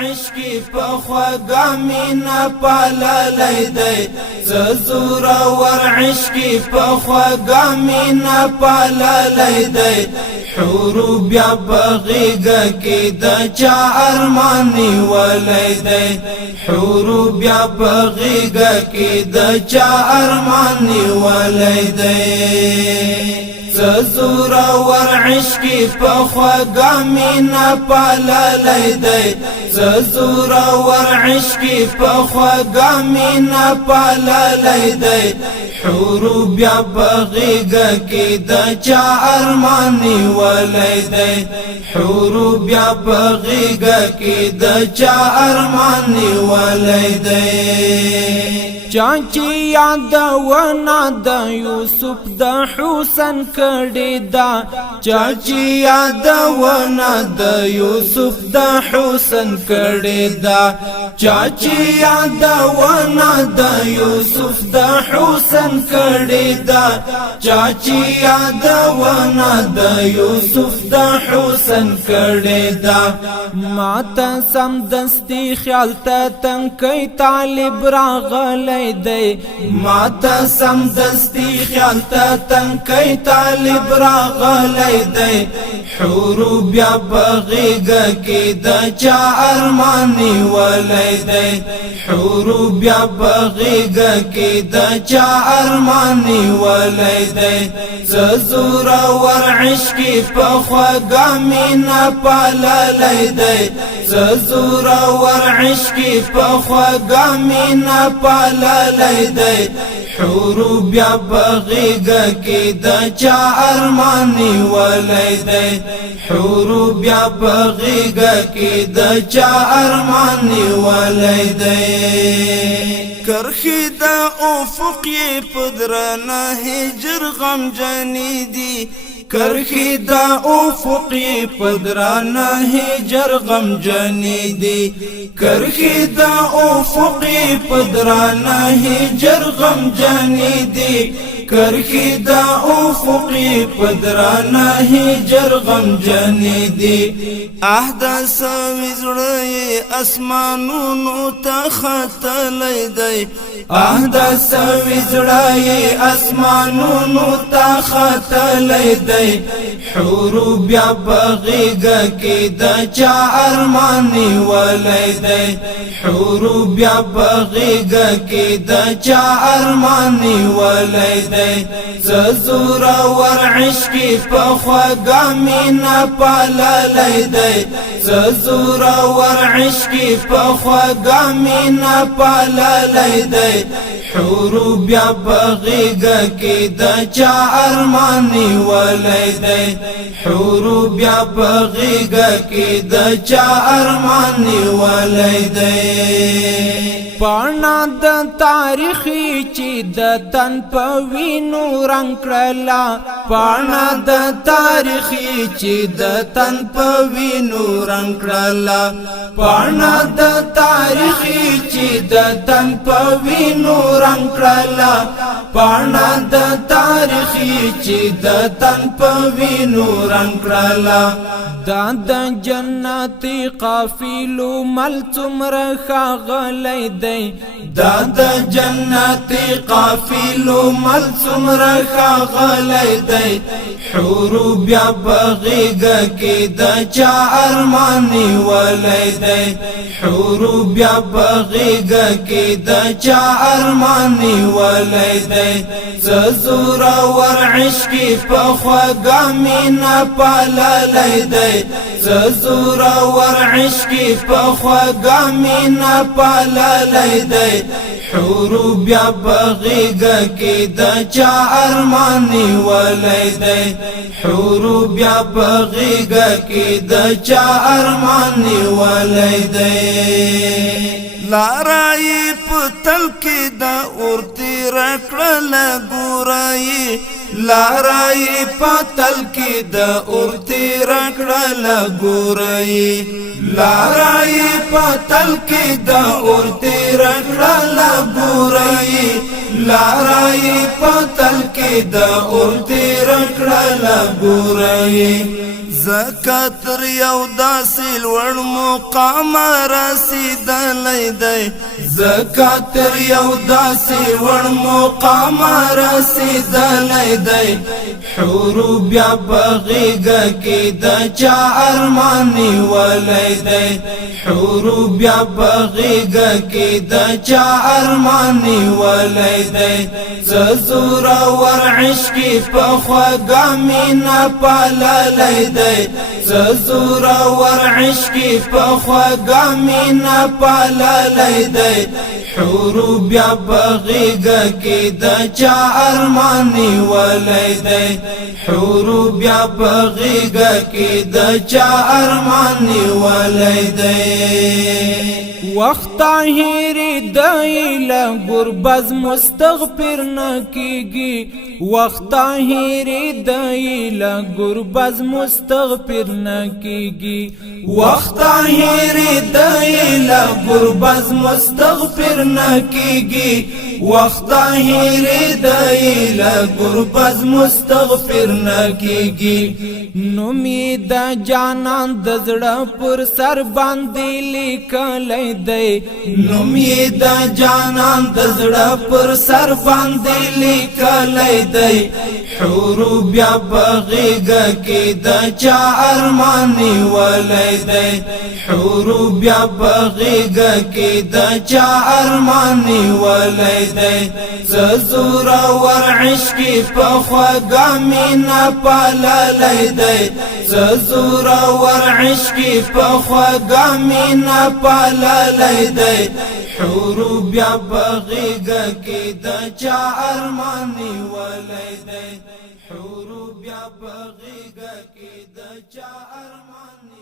عشق په خوږه مینا پاللی دی زور ور عشق په خوږه مینا پاللی دی حور بیا بغیګه کې د چا ارمان نیولی دی حور بیا بغیګه کې د چا ارمان نیولی دی زور ور عشق په خوږه مینا پاللی دی زور ور عشق په خوږه مینا پاللی دی حور بیا بغیګه کې د چا ارمان نیولی دی حور بیا بغیګه کې د چا ارمان نیولی دی چاچی یاد ونا د یوسف د حسن کړي دا چاچی یاد ونا د یوسف د حسن کړي دا چاچی یاد ونا د یوسف د حسن کړي دا چاچی یاد ونا د یوسف د حسن کړي دا ماته سم دستی خیال ته تنکی طالب راغلی ماتا سم دستی خیال تا تنکی طالب راغلی دی حور بیا بغیګه کې د چا ارمان نیولی دی حور بیا بغیګه کې د چا ارمان نیولی دی زور ور عشق په خوږه مینا پاللی دی زور ور عشق په خوږه مینا پاللی دی حور بیا بغیګه کې د چا ارمان نیولی دی حور بیا بغیګه کې د چا ارمان نیولی دی کرخی د افق پدرانه هجر غم جنی دی کرخی دا افق پدرانه هجر غم جنی دی کرخی دا افق پدرانه هجر غم جنی دی کرخی دا افق پدرانه هجر غم جنی دی احدث وزړی اسمانونو ته ختلی دی احدث وزړی اسمانونو ته ختلی دی حور بیا بغیګه کې د چا ارمان نیولی دی حور بیا بغیګه کې د چا ارمان نیولی دی زور ور عشق په خوږه مینا پاللی دی زور ور عشق په خوږه مینا پاللی دی حور بیا بغیګه کې د چا ارمان نیولی دی حور بیا بغیګه کې د چا ارمان نیولی دی پانا د تاریخی چې د تن په وینو رنګ کړلا پانا د تاریخی چې د تن په وینو رنګ کړلا پانا د تاریخی چې د تن په وینو رنګ کړلا پانا د تاریخی چې د تن په وینو رنګ کړلا دا د جنتی قافلو مل څومره ښاغلی دی دا د جنتی قافلو مل څومره ښاغلی دی حور بیا بغیګه کې د چا ارمان نیولی دی حور بیا بغیګه کې د چا ارمان نیولی دی زور ور عشق په خوږه مینا پاللی دی زور ور عشق په خوږه مینا پاللی دی حور بیا بغیګه کې د چا ارمان نیولی دی حور بیا بغیګه کې د چا ارمان نیولی دی لارای پتل کې د اورتی رکړل ګورای لارای پتل کې د اورتی رکړل ګورای لارای پتل کې د اورتی رکړل ګورای لارای پتل کې د اورتی رکړل ګورای زکات یو داسې لوړ مقام رسیدلی دی زکات یو داسې لوړ مقام رسیدلی دی حورو بیا بغیگا کی دا چا ارمانی ولی دی حورو بیا بغیگا کی دا چا ارمانی ولی دی ززورا ور عشقی پخوگا مینا پالالی دی ززورا ور عشقی پخوگا مینا پالالی دی حورو بیا بغیگا کی دا چا ارمانی ولی دی حورو بیا بغیگا کی دا چا ارمانی ولی دی وقت هیری دایلا گربز مستغفر نکیگی وقت هیری دایلا گربز مستغفر نکیگی وقت هیری دایلا گربز مستغفر نکیگی وقت هیری دایلا گربز مستغفر نکیگی نومی دا جانان دزړه پر سر باندې لیکلی دی نومی دا جانان دزړه پر سر باندې لیکلی دی حورو بیا بغیگا کی دا چا ارمانی ولی دی حورو بیا بغیگا کی دا چا ارمانی ولی دی ززورا ور عشقی پخوگا مینا پالالی دی ززورا ور عشقی پخوگا مینا پالالی دی حورو بیا بغیگا کی دا چا ارمانی ولی دی حورو بیا بغیگا کی دا چا ارمانی